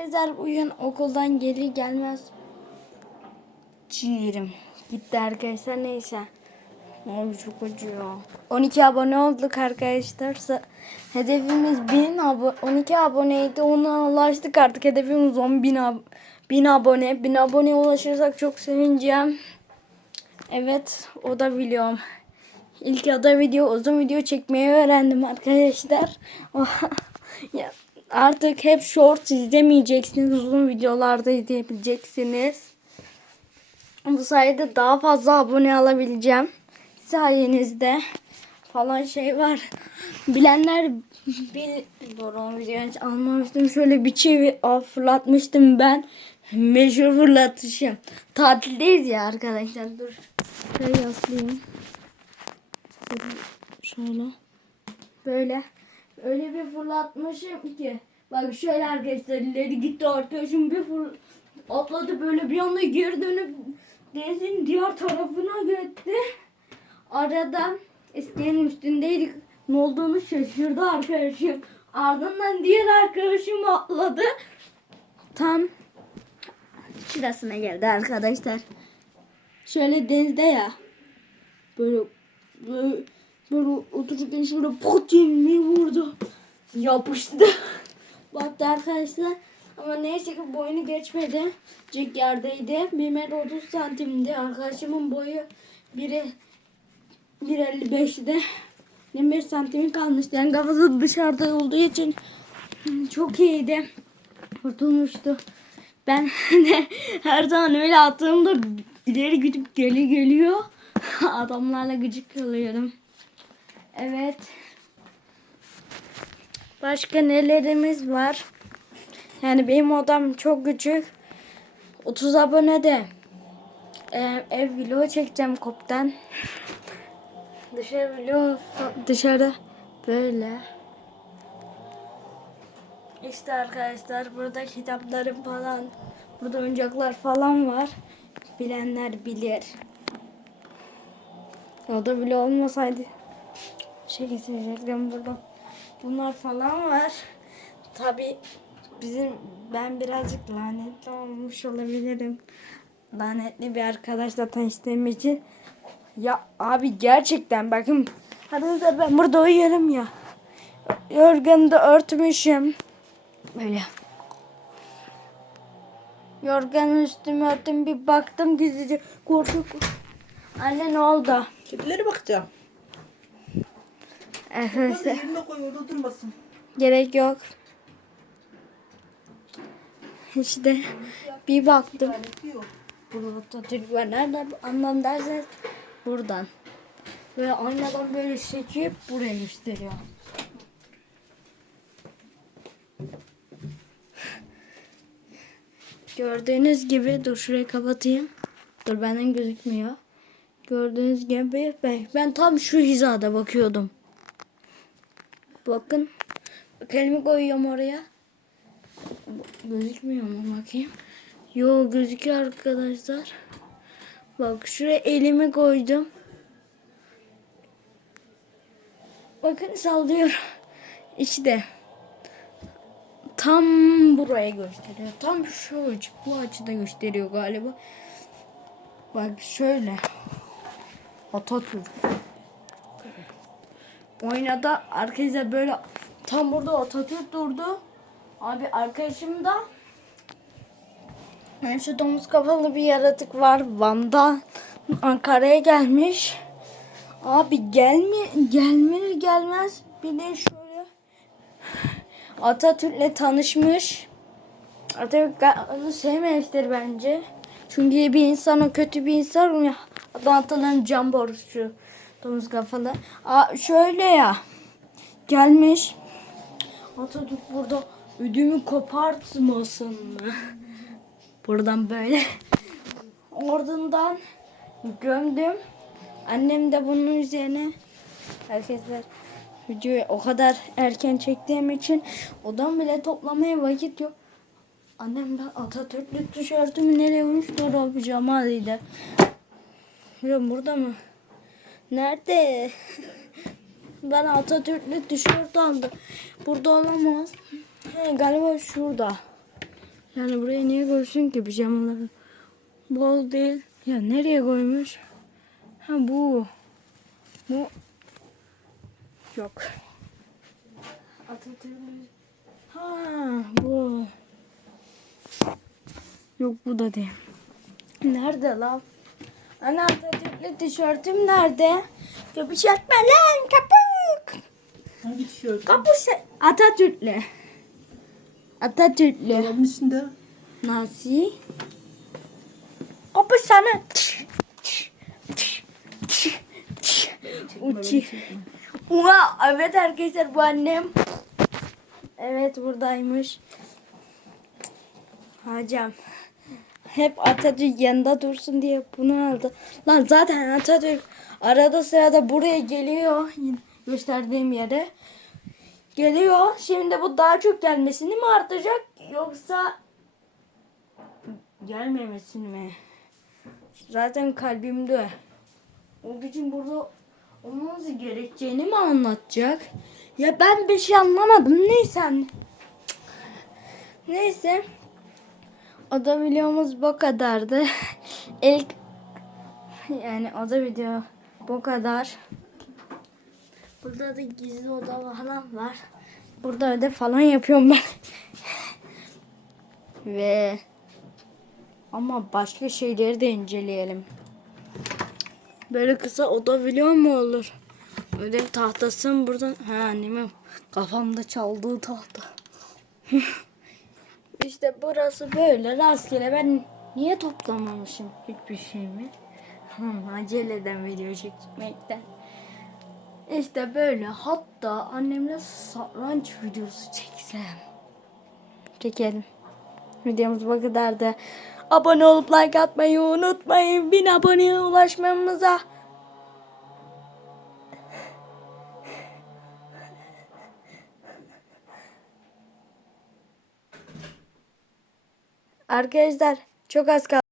Arkadaşlar bugün okuldan gelir gelmez ciğerim gitti arkadaşlar neyse. Abi çok acıyor. 12 abone olduk arkadaşlar. Hedefimiz 1000 abone 12 aboneydi. Ona ulaştık artık. Hedefimiz 10 bin, ab 1000 abone. 1000 aboneye ulaşırsak çok sevineceğim. Evet o da biliyorum. İlk ada video uzun video çekmeyi öğrendim arkadaşlar. ya, artık hep short izlemeyeceksiniz. Uzun videolarda izleyebileceksiniz. Bu sayede daha fazla abone alabileceğim. Sayenizde falan şey var. Bilenler bil doğru o videoyu almamıştım. Şöyle bir çevir Aa, fırlatmıştım ben. Meşhur fırlatışım. Tatildeyiz ya arkadaşlar. Dur. Şöyle yaslayayım. Şöyle. Böyle. Öyle bir fırlatmışım ki. Bak şöyle arkadaşlar ileri gitti arkadaşım bir fır atladı böyle bir anda geri dönüp denizin diğer tarafına gitti. Arada isteyenin üstündeydik. Ne olduğunu şaşırdı arkadaşım. Ardından diğer arkadaşım atladı. Tam şurasına geldi arkadaşlar. Şöyle denizde ya. Böyle böyle, böyle otururken şöyle pot diye bir vurdu. Yapıştı. Baktı arkadaşlar. Ama neyse ki boyunu geçmedi. Cek yerdeydi. 1 metre 30 santimdi. Arkadaşımın boyu biri 1.55'de. 25 santimi kalmıştı. Yani kafası dışarıda olduğu için çok iyiydi. Kurtulmuştu. Ben de her zaman öyle attığımda ileri gidip geri geliyor. Adamlarla gıcık kalıyorum. Evet. Başka nelerimiz var? Yani benim odam çok küçük. 30 abone de e, ev vlogu çekeceğim koptan. Dışarı vlog dışarı böyle. İşte arkadaşlar burada kitaplarım falan, burada oyuncaklar falan var. Bilenler bilir. O da bile olmasaydı şey getirecektim burada. Bunlar falan var. Tabi bizim ben birazcık lanetli olmuş olabilirim. Lanetli bir arkadaşla tanıştığım için. Ya abi gerçekten bakın. Hadi de ben burada uyuyorum ya. Yorganı da örtmüşüm. Böyle. Yorganın üstüme örttüm bir baktım gizlice korktuk. Anne ne oldu? Kedilere bakacağım. Hadi yerine koy orada durmasın. Gerek yok. İşte bir baktım. Burada Türk var. Nereden anlam derseniz buradan. Böyle aynadan böyle çekip buraya gösteriyor. Gördüğünüz gibi dur şurayı kapatayım. Dur benden gözükmüyor. Gördüğünüz gibi ben, ben tam şu hizada bakıyordum. Bakın. Bak elimi koyuyorum oraya. Gözükmüyor mu bakayım? Yo gözüküyor arkadaşlar. Bak şuraya elimi koydum. Bakın sallıyorum. İşte. Tam buraya gösteriyor. Tam şu açı, bu açıda gösteriyor galiba. Bak şöyle. Atatürk. Oynada arkadaşlar böyle tam burada Atatürk durdu. Abi arkadaşım da yani şu domuz kafalı bir yaratık var. Van'da Ankara'ya gelmiş. Abi gelme gelmir gelmez bir de şöyle Atatürk'le tanışmış. Atatürk onu sevmemiştir bence. Çünkü bir insan o kötü bir insan ya. Adam can borusu domuz kafalı. Aa, şöyle ya gelmiş. Atatürk burada ödümü kopartmasın mı? Buradan böyle. Ardından gömdüm. Annem de bunun üzerine herkesler videoyu o kadar erken çektiğim için odam bile toplamaya vakit yok. Annem ben Atatürk'lü tişörtümü nereye unuttu o pijamalıydı. Bilmiyorum burada mı? Nerede? Ben Atatürk'lü tişört aldım. Burada olamaz. He, galiba şurada. Yani buraya niye koysun ki pijamaları? Bol değil. Ya nereye koymuş? Ha bu. Bu. Yok. Atatürk'ün. Ha bu. Yok bu da değil. Nerede lan? Ana Atatürk'lü tişörtüm nerede? Köpüş etme lan kapık. Hangi tişört? Kapış Atatürk'lü. Atatürk'lü. Dolabın içinde. Nasıl? Kapış sana. Uçi. Uha, evet arkadaşlar bu annem. Evet buradaymış. Hocam. Hep Atatürk yanında dursun diye bunu aldı. Lan zaten Atatürk arada sırada buraya geliyor. Gösterdiğim yere. Geliyor. Şimdi bu daha çok gelmesini mi artacak yoksa gelmemesini mi? Zaten kalbimde. O gücün burada olması gerekeceğini mi anlatacak? Ya ben bir şey anlamadım. Neyse. Neyse. O da videomuz bu kadardı. İlk yani o da video bu kadar. Burada da gizli oda falan var. Burada ödev falan yapıyorum ben. Ve ama başka şeyleri de inceleyelim. Böyle kısa oda video mu olur? Ödev tahtasın buradan. Ha annemin kafamda çaldığı tahta. işte burası böyle rastgele. Ben niye toplamamışım hiçbir şeyimi? Hmm, Aceleden video çekmekten. İşte böyle. Hatta annemle satranç videosu çeksem. Çekelim. Videomuz bu kadardı. Abone olup like atmayı unutmayın. Bin aboneye ulaşmamıza. Arkadaşlar çok az kaldı.